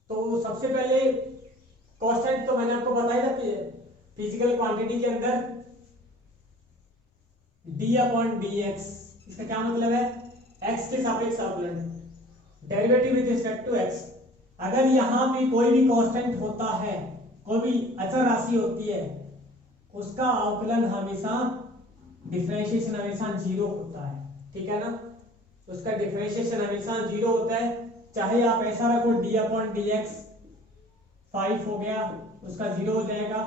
तो सबसे पहले कांस्टेंट तो मैंने आपको बताया था फिजिकल क्वांटिटी के अंदर d अपॉन डी एक्स, इसका क्या मतलब है? x के सापेक्ष अवकलन, derivative with respect to x। अगर यहाँ पे कोई भी कांस्टेंट होता है, कोई भी अचर राशि होती है, उसका अवकलन हमेशा डिफरेंशिएशन हमेशा जीरो होता है। ठीक है ना। उसका डिफरेंशिएशन हमेशा जीरो होता है। चाहे आप ऐसा रखो d अपॉन डी एक्स 5 हो गया, उसका जीरो हो जाएगा।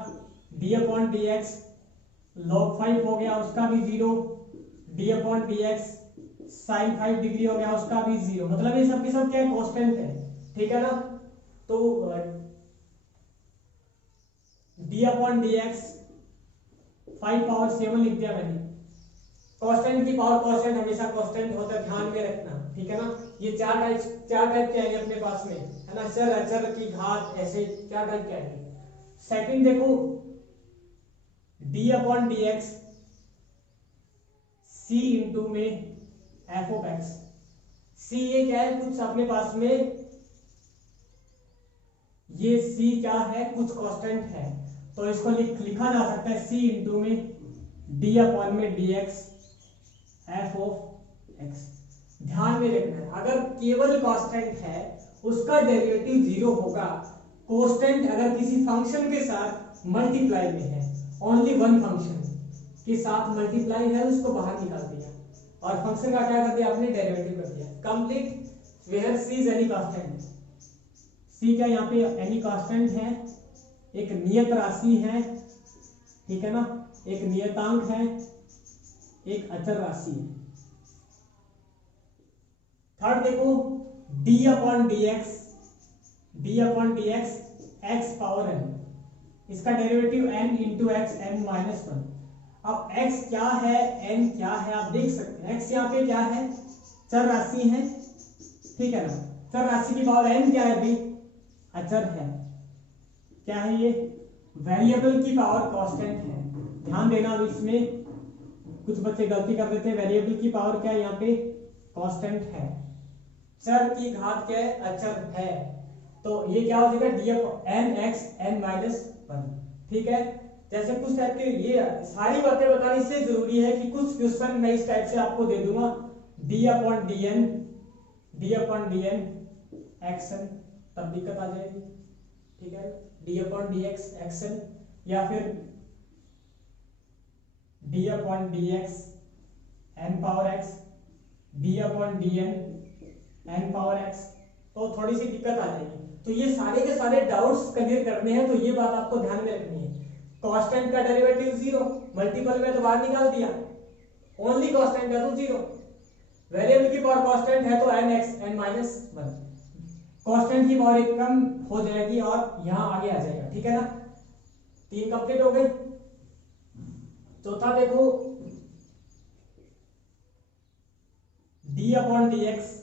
d upon d x log 5 हो गया, उसका भी जीरो। d upon d x sine 5 degree हो गया, उसका भी जीरो। मतलब ये सब के सब क्या है? कांस्टेंट है। ठीक है ना। तो d upon d x 5 power 7 लिख दिया मैंने। कांस्टेंट की पावर कांस्टेंट हमेशा कांस्टेंट होता है, ध्यान में रखना। ठीक है ना। ये चार टाइप के आएंगे अपने पास में, है ना। चर, अचर की घात, ऐसे 4 टाइप के आएंगे। सेकंड देखो d upon d x c into में f ऑफ x। c ये क्या है? कुछ अपने पास में ये c क्या है? कुछ कांस्टेंट है, तो इसको लिखा जा सकता है c इंटू में d अपॉन में dx f ऑफ x। ध्यान में रखना है, अगर केवल कांस्टेंट है उसका डेरिवेटिव जीरो होगा। कांस्टेंट अगर किसी फंक्शन के साथ मल्टीप्लाई में है, ओनली वन फंक्शन के साथ मल्टीप्लाई है, उसको बाहर निकाल दिया और फंक्शन का क्या कर दिया आपने? डेरिवेटिव कर दिया। Complete where c is any constant. c क्या यहाँ पे एनी कांस्टेंट है, एक नियत राशि है। ठीक है ना। एक नियतांक है, एक अचर राशि है। थर्ड देखो d upon d x, d upon d x x power n, इसका derivative n into x n minus 1। अब x क्या है, n क्या है, आप देख सकते हैं। x यहाँ पे क्या है? चर राशि है। ठीक है ना। चर राशि की पावर n क्या है? अभी अचर है। क्या है ये? वेरिएबल की पावर कांस्टेंट है। ध्यान देना, अब इसमें कुछ बच्चे गलती कर देते हैं। वेरिएबल की पावर क्या है? यहाँ पे कांस्टेंट है। चर की घात क्या है? अचर है। तो ये क्या हो जाएगा? D n x n minus 1। ठीक है। जैसे कुछ टाइप के, ये सारी बातें बतानी इसलिए जरूरी है कि कुछ क्वेश्चन मैं इस टाइप से आपको दे दूंगा d upon d n action, तब दिक्कत आ जाएगी। ठीक है, d upon d x action, या फिर d upon d x n power x, d upon d n n power x, तो थोड़ी सी दिक्कत आ जाएगी। तो ये सारे के सारे डाउट्स क्लियर करने हैं, तो ये बात आपको ध्यान में रखनी है। कांस्टेंट का डेरिवेटिव 0, मल्टीपल में तो बाहर निकाल दिया, ओनली कांस्टेंट है तो 0, वेरिएबल की पावर कांस्टेंट है तो n x n minus 1, constant की पावर एक कम हो जाएगी और यहां आगे आ जाएगा। ठीक है ना, 3 कंप्लीट हो गए। चौथा देखो, डी अपॉन डी एक्स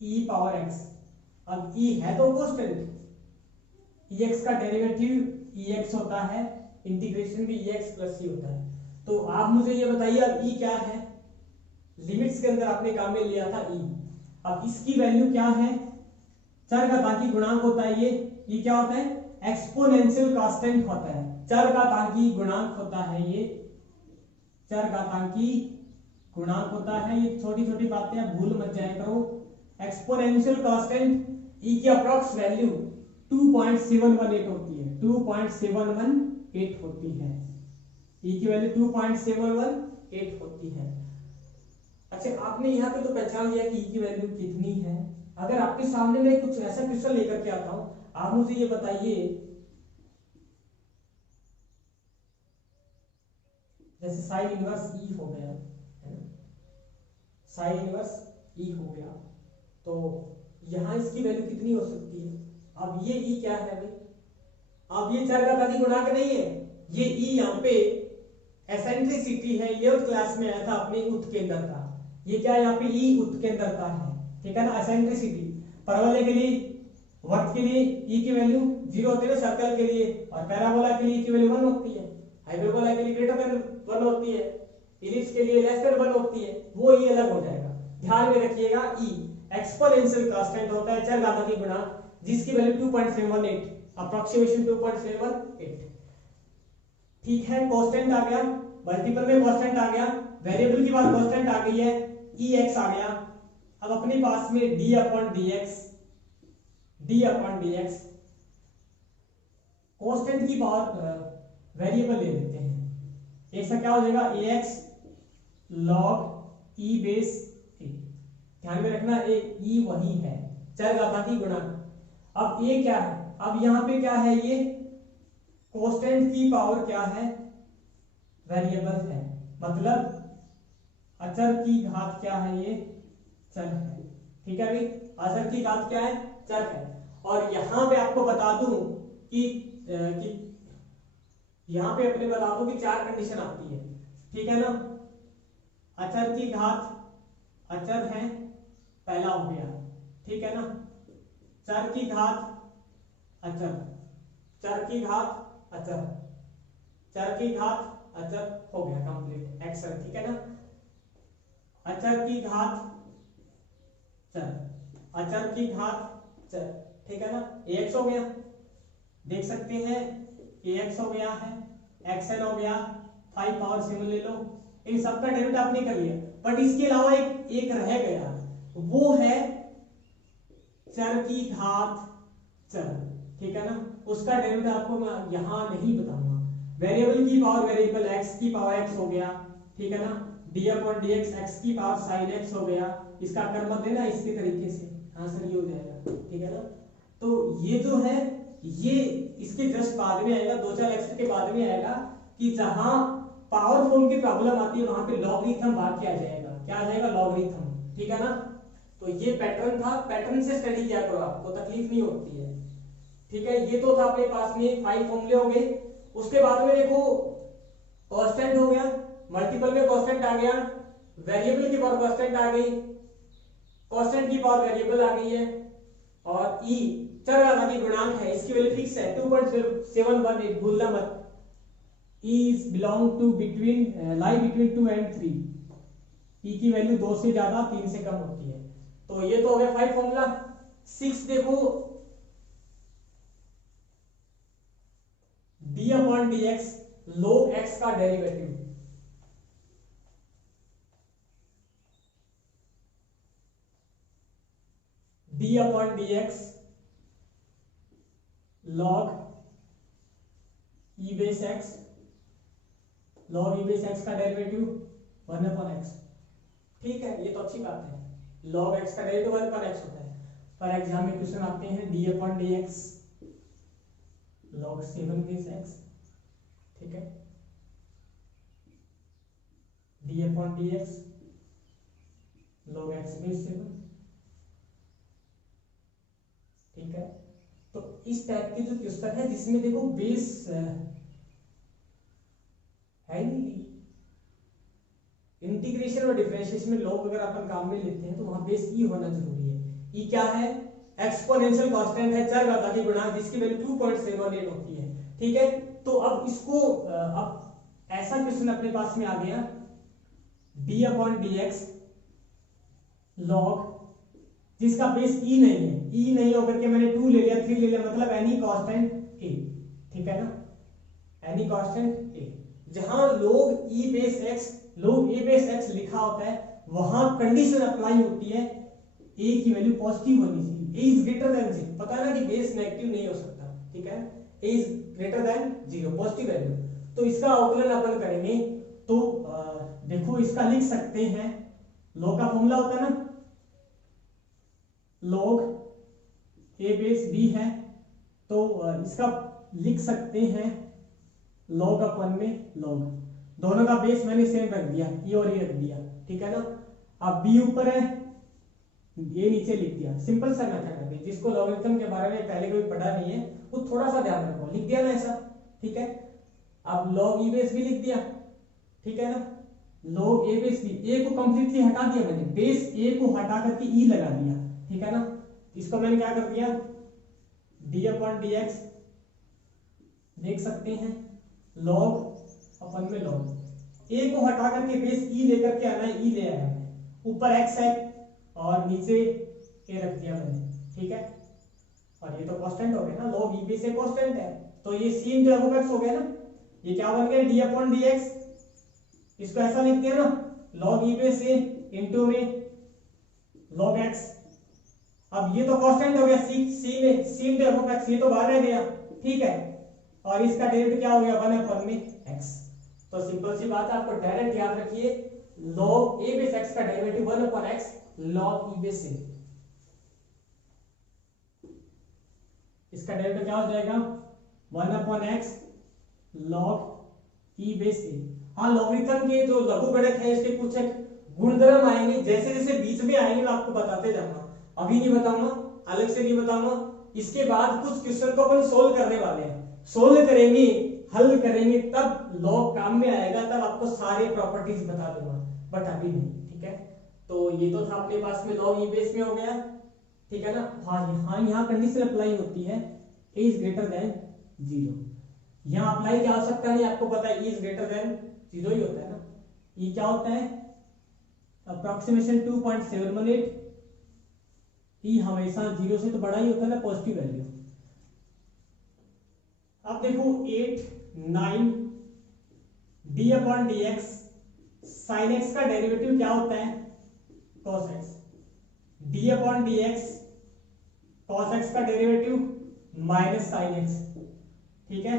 ई पावर एक्स, अब ई है तो कांस्टेंट, ई एक्स का डेरिवेटिव ई एक्स होता है, इंटीग्रेशन भी ई एक्स प्लस ई होता है। तो आप मुझे ये बताइए अब ई क्या है, लिमिट्स के अंदर आपने काम में लिया था ई, अब इसकी वैल्यू क्या है, चर घातांकी गुणांक होता है ये क्या होता है, एक्सपोनेंशियल कांस्टेंट होता है, चर घातांकी गुणांक होता है, ये चर घातांकी गुणांक होता है। ये छोटी छोटी बातें आप भूल मत जाया करो। एक्सपोनेंशियल कांस्टेंट ई की अप्रॉक्स वैल्यू 2.718 होती है, 2.718 होती है, ई की वैल्यू 2.718 होती है। अच्छा, आपने यहाँ पे तो पहचान लिया कि ई की वैल्यू कितनी है। अगर आपके सामने मैं कुछ ऐसा क्वेश्चन लेकर के आता हूं, आप मुझे ये बताइए, जैसे साइन इनवर्स ई हो गया, है ना, साइन इनवर्स ई हो गया, तो यहां इसकी वैल्यू कितनी हो सकती है। अब ये ई क्या है भाई, अब ये चर घातांकी गुणांक नहीं है, ये ई यहाँ पे एसेंट्रिसिटी है, ये क्लास में आया था अपने उत्केंद्रता, ये क्या यहाँ पे ई उत्केंद्रता है। ठीक है ना, एसेंट्रिसिटी परवलय के लिए, वर्ग के लिए ई की वैल्यू 0 होती है, सर्कल के लिए, और पैराबोला के लिए ई की वैल्यू 1 होती है, हाइपरबोला के लिए ग्रेटर देन 1 होती है, इलिप्स के लिए लेस देन 1 होती है, वो ई अलग हो जाएगा। ध्यान में रखिएगा, ई एक्सपोनेंशियल कांस्टेंट होता है, चर घातांकी गुणांक, जिसकी वैल्यू 2.718, अप्रोक्सीमेशन 2.718। ठीक है, कांस्टेंट आ गया, मल्टीपल में कांस्टेंट आ गया, वेरिएबल की बात कांस्टेंट आ गई है, ई एक्स आ गया। अब अपने पास में D upon d x, d upon d x, constant की पावर वेरिएबल ले लेते हैं, ऐसा क्या हो जाएगा, ए एक्स लॉग ई बेस ए। ध्यान में रखना, ए ई वही है, चर घातांकी गुणांक। अब ये क्या है, अब यहां पे क्या है, ये कांस्टेंट की पावर क्या है, वेरिएबल है, मतलब अचर की घात क्या है, ये चर है। ठीक है भाई, अचर की घात क्या है, चर है। और यहां पे आपको बता दूं कि यहां पे अपने बता दूं कि 4 कंडीशन आती है। ठीक है ना, अचर की घात अचर है, पहला हो गया। ठीक है ना, चर की घात अचर, चर की घात अचर, चर की घात अचर, हो गया कंप्लीट एक्शन। ठीक है ना, अचर की घात चर, अचर की घात चर। ठीक है ना, ax हो गया, देख सकते हैं ax हो गया है, xn हो गया, 5 पावर 7 ले लो, इन सबका डेरिवेटिव आपने कर लिया। बट इसके अलावा एक रह गया, वो है चर की घात चर। ठीक है ना, उसका डेरिवेटिव आपको मैं यहां नहीं बताऊंगा। वेरिएबल की पावर वेरिएबल x की पावर x हो गया। ठीक है ना, D upon d x, x की पावर साइन x हो गया, इसका कर मत देना इसके तरीके से, हाँ सर ये हो जाएगा। ठीक है ना, तो ये जो है ये इसके जस्ट बाद में आएगा, 2-4 लेक्चर के बाद में आएगा, कि जहां पावर फॉर्म की प्रॉब्लम आती है वहां पे लॉगरिथम भाग के आ जाएगा, क्या आ जाएगा, लॉगरिथम। ठीक है ना, तो ये पैटर्न था, पैटर्न से स्टडी किया करो, आपको तकलीफ नहीं होती है। ठीक है, ये तो था अपने पास में 5 फॉर्मूले हो गए। उसके बाद में देखो कांस्टेंट हो गया, मल्टीपल में कांस्टेंट आ गया, वेरिएबल की पावर कांस्टेंट आ गई, कांस्टेंट की पावर वेरिएबल आ गई है, और ई चर घातांकी गुणांक है, इसकी वैल्यू फिक्स है 2.718, भूलना मत। E is belong to between lie between 2 and 3, e की वैल्यू 2 से ज्यादा 3 से कम होती है। तो ये तो हो गया 5 फॉर्मूला। 6 देखो, D upon d x, log x का derivative, D upon d x log ई बेस एक्स, लॉग ई बेस एक्स का डेरिवेटिव 1 अपॉन एक्स। ठीक है, ये तो अच्छी बात है, लॉग एक्स का डेरिवेटिव 1 अपॉन एक्स होता है। पर एग्जाम में क्वेश्चन आते हैं d upon d x log 7 base x, ठीक है, d upon d x log x base 7, ठीक है। तो इस टाइप के जो क्वेश्चन है जिसमें देखो बेस है नहीं, इंटीग्रेशन और डिफरेंशिएशन में लॉग अगर अपन काम में लेते हैं तो वहां बेस ई होना जरूरी है। ई क्या है? एक्सपोनेंशियल कांस्टेंट है, चरघातांकी गुणांक जिसकी वैल्यू 2.78 होती है, ठीक है। तो अब इसको अब ऐसा क्वेश्चन अपने पास में आ गया D upon d x log जिसका बेस ई नहीं है, ई नहीं होकर के मैंने 2 ले लिया, 3 ले लिया, मतलब एनी कांस्टेंट ए, ठीक है ना, एनी कांस्टेंट ए। जहां log e base x log a base x लिखा होता है वहां कंडीशन अप्लाई होती है a की वैल्यू पॉजिटिव होनी चाहिए, a इज ग्रेटर देन 0। पता है ना कि बेस नेगेटिव नहीं हो सकता, ठीक है, a is greater than 0 positive value. तो इसका अवकलन अपन करेंगे तो देखो इसका लिख सकते हैं, log का फॉर्मूला होता है ना, log a बेस b है, तो इसका लिख सकते हैं log अपन में log, दोनों का बेस मैंने सेम रख दिया, ये और ये रख दिया, ठीक है ना। अब b ऊपर है, ये नीचे लिख दिया, सिंपल सा मेथड है। जिसको लॉगरिथम के बारे में पहले कभी पढ़ा नहीं है वो थोड़ा सा ध्यान रखो, लिख दिया ना ऐसा, ठीक है। अब log e बेस भी लिख दिया, ठीक है ना, log a base b, a को कंप्लीटली हटा दिया मैंने, बेस a को हटा करके e लगा दिया, ठीक है ना। इसको मैंने क्या कर दिया d अपॉन dx, देख सकते हैं log अपन में log, a को हटा करके बेस e लेकर के आना है, e ले आया, ऊपर x है और नीचे a रख दिया मैंने, ठीक है। और ये तो कांस्टेंट हो गया ना, log e बेस से कांस्टेंट है, तो ये c into f of x हो गया ना, ये क्या बन गया d अपॉन dx, इसको ऐसा लिख दिया ना log e बेस से इंटू में log x। अब ये तो कांस्टेंट हो गया c में, c into f of x, ये तो बाहर रह गया, ठीक है। और इसका डेरिवेटिव क्या हो गया 1 अपॉन में x। तो सिंपल सी बात है, आपको डायरेक्ट याद रखिए log a बेस x का derivative 1 upon x log e base a, इसका डेरिवेटिव क्या हो जाएगा 1 upon x log e base a। हाँ, लॉगरिथम के जो लघुगणक है इसके कुछ एक गुणधर्म आएंगे, जैसे जैसे बीच में आएंगे मैं आपको बताते जाऊंगा, अभी नहीं बताऊंगा, अलग से नहीं बताऊंगा। इसके बाद कुछ क्वेश्चन को अपन सोल्व करने वाले हैं, सोल्व करेंगे, हल करेंगे, तब लॉग काम में आएगा, तब आपको सारे प्रॉपर्टीज बता दूंगा, बट अभी नहीं, ठीक है। तो ये तो था अपने पास में log e बेस में हो गया, ठीक है ना। हाँ, यहाँ कंडीशन अप्लाई होती है a इज ग्रेटर देन 0, यहाँ अप्लाई क्या हो सकता है, आपको पता है e इज ग्रेटर देन 0 ही होता है ना। ये क्या होता है अप्रोक्सीमेशन 2.718, e हमेशा 0 से तो बड़ा ही होता है ना, पॉजिटिव वैल्यू। अब देखो 8 9 d upon d x, sine x का डेरिवेटिव क्या होता है cos x, d upon d x cos x का डेरिवेटिव माइनस साइन एक्स, ठीक है,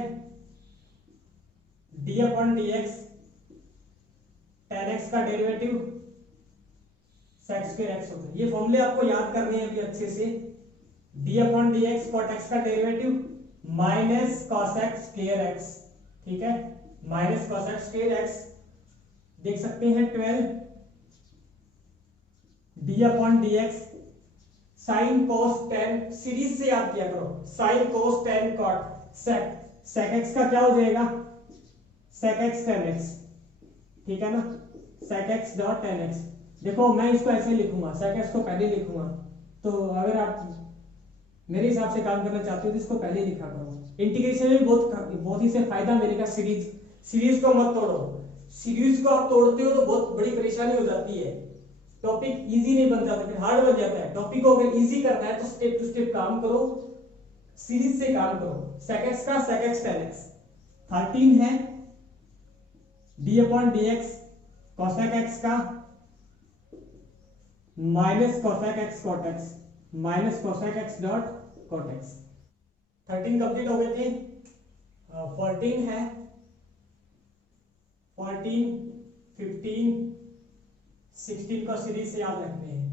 d upon d x tan x का डेरिवेटिव sec स्क्वायर x होता है। ये फॉर्मूले आपको याद करने हैं अभी अच्छे से, d upon d x cot x का derivative minus cos x square x, ठीक है, minus cos x square x, देख सकते हैं 12 d upon d x sine cos tan, series से याद किया करो, sine cos tan cot sec x का क्या हो जाएगा sec x tan x, ठीक है ना, sec x dot tan x। देखो मैं इसको ऐसे लिखूंगा, sec x को पहले लिखूंगा, तो अगर आप मेरे हिसाब से काम करना चाहते हो तो इसको पहले लिखा करो। इंटीग्रेशन में बहुत ही से फायदा मिलेगा, सीरीज को मत तोड़ो, सीरीज को आप तोड़ते हो तो बहुत बड़ी परेशानी हो जाती है, टॉपिक इजी नहीं बन जाता, फिर हार्ड बन जाता है। टॉपिक को अगर इजी करना है तो स्टेप टू स्टेप काम करो, सीरीज से काम करो। sec x का sec x tan x 13 है, d upon d x cosec x का minus cosec x cot x minus cosec x dot cot x. 13 complete हो गए थे। 14 है, 14, 15, 16 को सीरीज से याद रखने हैं।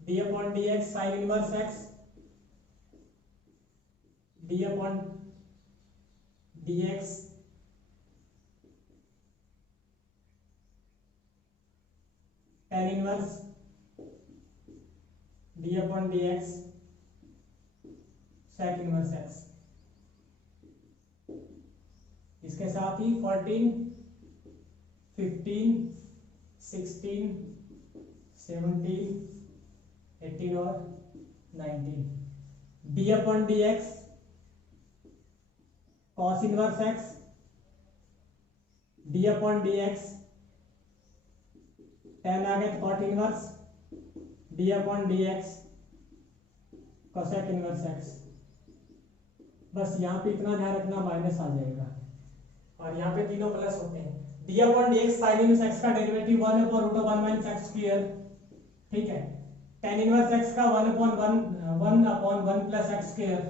D upon d x sine inverse x, d upon d x tan inverse d upon d x sec inverse x. इसके साथ ही 14, 15, 16, 17, 18 और 19 d upon d x cos inverse x, d upon d x tan आ गया तो cot inverse d upon d x cosec inverse x. बस यहाँ पे इतना ध्यान रखना, माइनस आ जाएगा और यहाँ पे तीनों प्लस होते हैं। D upon d x sine inverse x का derivative 1 upon root of 1 minus x square, ठीक है। tan इनवर्स एक्स का 1 upon 1 plus x square,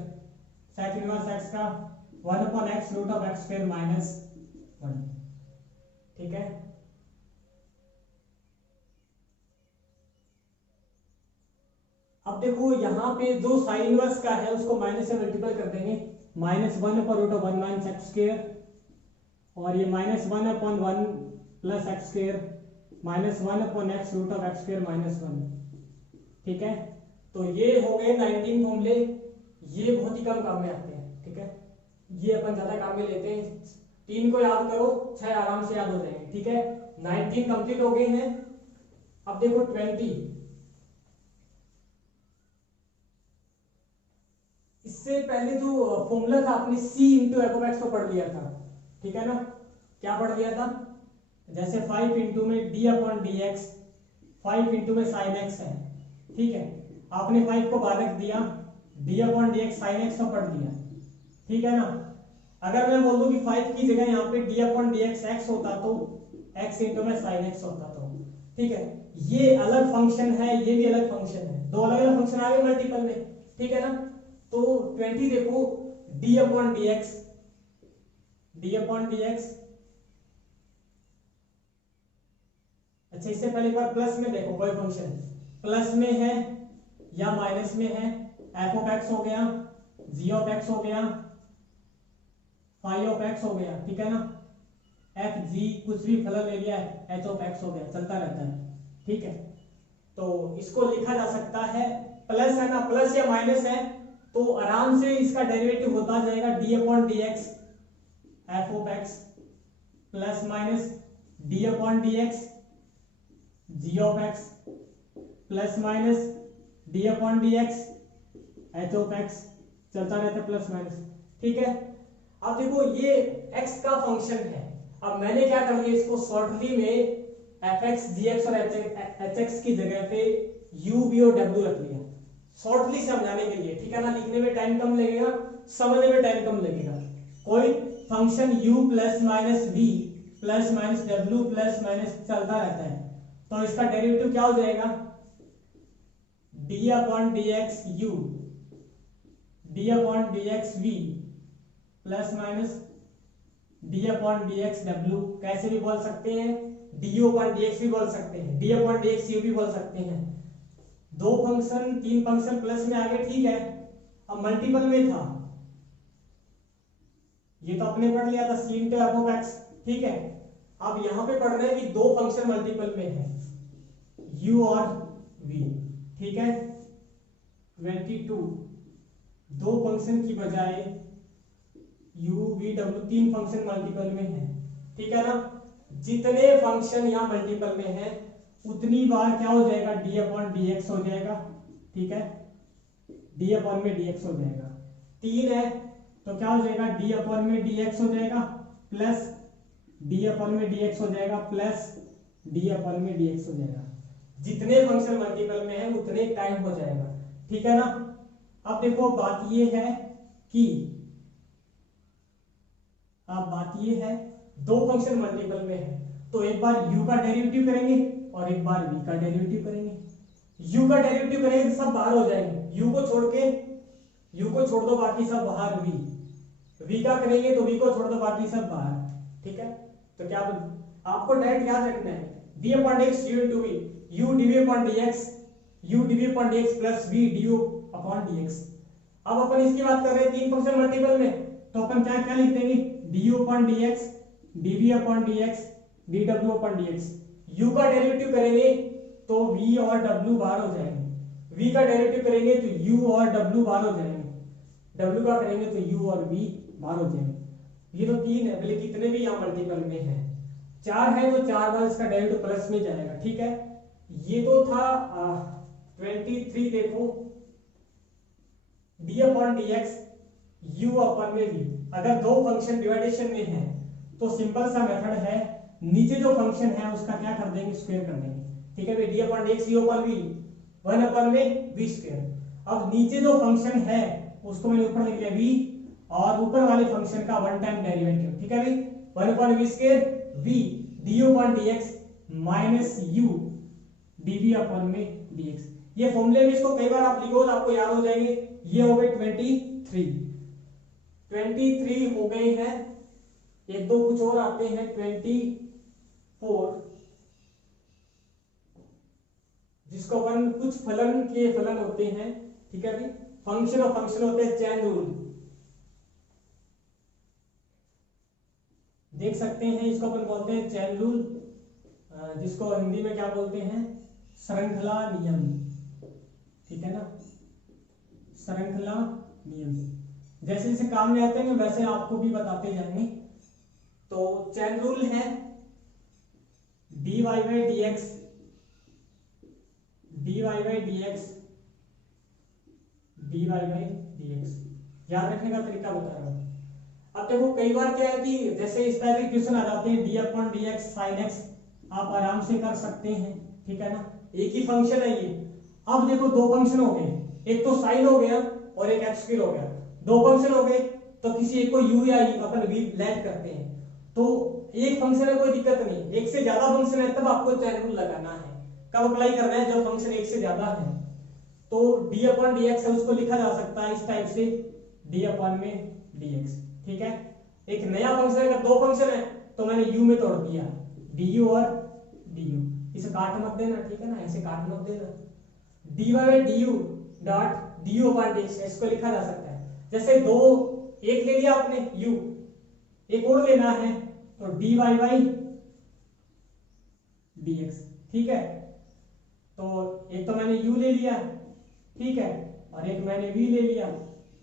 sec inverse x का 1 upon x root of x square minus 1, ठीक है। अब देखो यहाँ पे जो साइन इनवर्स का है उसको माइनस से मल्टीपल कर देंगे, minus 1 upon root of 1 minus x square, और ये minus 1 upon 1 plus x square minus 1 upon x root of x square minus 1, ठीक है। तो ये हो गए 19 फॉर्मूले, ये बहुत ही कम काम में आते हैं, ठीक है। ये अपन ज्यादा काम में लेते हैं। 3 को याद करो, 6 आराम से याद हो जाएंगे, ठीक है। 19 कंप्लीट हो गए हैं। अब देखो 20, इससे पहले जो फॉर्मूला था आपने c into F of x तो पढ़ लिया था, ठीक है ना। क्या पढ़ लिया था, जैसे 5 इंटू में D upon d x, 5 into में साइन एक्स है, ठीक है। आपने 5 को बाहर रख दिया, D upon d x sine x तो पढ़ दिया, ठीक है ना। अगर मैं बोल दूं कि 5 की जगह यहाँ पे D upon d x x होता तो एक्स इंटू में साइन एक्स होता तो, ठीक है। ये अलग फंक्शन है, ये भी अलग फंक्शन है, दो अलग अलग फंक्शन आ गए मल्टीपल में, ठीक है ना। तो 20 देखो D upon d x, d upon d x, अच्छा इससे पहले एक बार प्लस में देखो, कोई फंक्शन प्लस में है या माइनस में है, एफ ऑफ एक्स हो गया, जी ऑफ एक्स हो गया, फाइव ऑफ एक्स हो गया, ठीक है ना। एफ जी कुछ भी फलन ले लिया है, एच ऑफ एक्स हो गया, चलता रहता है, ठीक है। तो इसको लिखा जा सकता है, प्लस है ना, प्लस या माइनस है तो आराम से इसका डेरिवेटिव होता जाएगा d upon d x f of x plus minus d upon d x g of x plus minus d upon d x h of x, चलता रहता है प्लस माइनस, ठीक है। अब देखो ये x का फंक्शन है, अब मैंने क्या कर दिया, इसको शॉर्टली में एफ एक्स जी एक्स और एच एक्स की जगह पे u v और w रख लिया, शॉर्टली समझाने के लिए, ठीक है ना। लिखने में टाइम कम लगेगा, समझने में टाइम कम लगेगा। कोई function u plus minus v plus minus w plus minus चलता रहता है, तो इसका डेरिवेटिव क्या हो जाएगा, d upon d x you, d upon d x v plus minus d upon d x w, कैसे भी बोल सकते हैं, du अपॉन dx भी बोल सकते हैं, d अपॉन dx u भी बोल सकते हैं। दो फंक्शन तीन फंक्शन प्लस में आ गए, ठीक है। अब मल्टीपल में था, ये तो आपने पढ़ लिया था c into F of x, ठीक है। अब यहां पे पढ़ रहे हैं कि दो फंक्शन मल्टीपल में है, u और v, ठीक है। 22 दो फंक्शन की बजाय u v w तीन फंक्शन मल्टीपल में है, ठीक है ना। जितने फंक्शन यहां मल्टीपल में है उतनी बार क्या हो जाएगा, d अपॉन डी एक्स हो जाएगा, ठीक है। d अपॉन में dx हो जाएगा, 3 है तो क्या हो जाएगा, d अपॉन में dx हो जाएगा प्लस d अपॉन में dx हो जाएगा प्लस d अपॉन में dx हो जाएगा। जितने फंक्शन मल्टीपल में है उतने टाइम हो जाएगा, ठीक है ना। अब देखो बात ये है कि दो फंक्शन मल्टीपल में है तो एक बार u का डेरिवेटिव करेंगे और एक बार v का डेरिवेटिव करेंगे, u का डेरिवेटिव करेंगे तो सब बाहर हो जाएंगे, u को छोड़ दो बाकी सब बाहर, v का करेंगे तो v को छोड़ दो बाकी सब बाहर, ठीक है। तो क्या आपको डायरेक्ट याद रखना है d upon dx u into v, u dv upon dx, u dv upon dx plus v du upon dx। अब अपन इसकी बात कर रहे हैं तीन फंक्शन मल्टीपल में, तो अपन क्या क्या लिख देंगे, du upon dx, dv upon dx, dw upon dx। u का डेरिवेटिव करेंगे तो v और w बाहर हो जाएंगे, v का डेरिवेटिव करेंगे तो u और w बाहर हो जाएंगे, w का करेंगे तो u और v बाहर हो जाएंगे। ये तो तीन है, भले कितने भी यहाँ मल्टीपल में है, चार है तो चार बार इसका डेरिवेटिव प्लस में जाएगा, ठीक है। ये तो था 23, देखो d upon dx u upon में v। अगर दो फंक्शन डिवाइडेशन में है तो सिंपल सा मेथड है, नीचे जो फंक्शन है उसका क्या कर देंगे, स्क्वायर कर देंगे, ठीक है भाई। d upon dx u upon v, 1 upon में v स्क्वायर। अब नीचे जो फंक्शन है उसको मैंने ऊपर लिख लिया v, और ऊपर वाले फंक्शन का वन टाइम डेरिवेटिव, ठीक है भाई, 1 upon v square v du upon dx minus u dv upon में dx। ये फॉर्मूले में इसको कई बार आप लिखो तो आपको याद हो जाएंगे। ये हो गए 23 हो गए हैं, एक दो कुछ और आते हैं 24, जिसको अपन कुछ फलन के फलन होते हैं, ठीक है भाई, फंक्शन और फंक्शन होते हैं चैन रूल, देख सकते हैं, इसको अपन बोलते हैं चैन रूल, जिसको हिंदी में क्या बोलते हैं, श्रृंखला नियम, ठीक है ना, श्रृंखला नियम। जैसे जैसे काम में आते हैं वैसे आपको भी बताते जाएंगे। तो चैन रूल है dy by dx, याद रखने का तरीका बता रहा हूं। अब देखो कई बार क्या है कि जैसे इस टाइप के क्वेश्चन आ जाते हैं, d upon dx sin x आप आराम से कर सकते हैं, ठीक है ना, एक ही फंक्शन है ये। अब देखो दो फंक्शन हो गए, एक तो साइन हो गया और एक एक्स स्क्वायर हो गया, दो फंक्शन हो गए तो किसी एक को u या अपन v लेट करते हैं। तो एक फंक्शन है कोई दिक्कत नहीं, एक से ज्यादा फंक्शन है तब आपको चैन रूल लगाना है। कब अप्लाई करना है, जब फंक्शन एक से ज्यादा है। तो d अपॉन dx है उसको लिखा जा सकता है इस टाइप से, d अपॉन में dx, ठीक है। एक नया फंक्शन अगर दो फंक्शन है तो मैंने u में तोड़ दिया, du और du, इसे काट मत देना, ठीक है ना, ऐसे काट मत देना। dy by du dot du upon dx इसको लिखा जा सकता है। जैसे दो, एक ले लिया आपने u, एक और लेना है तो dy बाय dx, ठीक है। तो एक तो मैंने u ले लिया, ठीक है, और एक मैंने v ले लिया,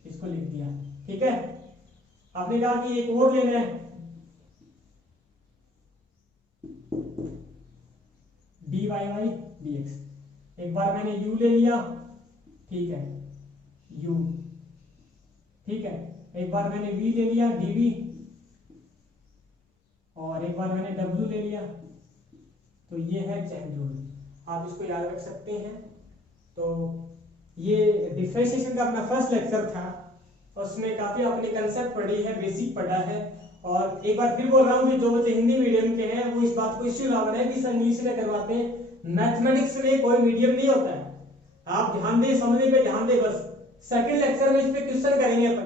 इसको लिख दिया, ठीक है। आपने कहा कि एक और लेना है, dy बाय dx, एक बार मैंने u ले लिया, ठीक है, u, ठीक है, एक बार मैंने v ले लिया dv, और एक बार मैंने w ले लिया। तो ये है चैन रूल, आप इसको याद रख सकते हैं। तो ये डिफरेंशिएशन का अपना फर्स्ट लेक्चर था, उसमें काफी आपने कंसेप्ट पढ़ी है, बेसिक पढ़ा है। और एक बार फिर बोल रहा हूँ कि जो बच्चे हिंदी मीडियम के हैं वो इस बात को इश्यू लाना है कि सर इंग्लिश में करवाते हैं, मैथमेटिक्स में कोई मीडियम नहीं होता है। आप ध्यान दें, समझने पे ध्यान दें, बस सेकंड लेक्चर में इस पे क्वेश्चन करेंगे अपन।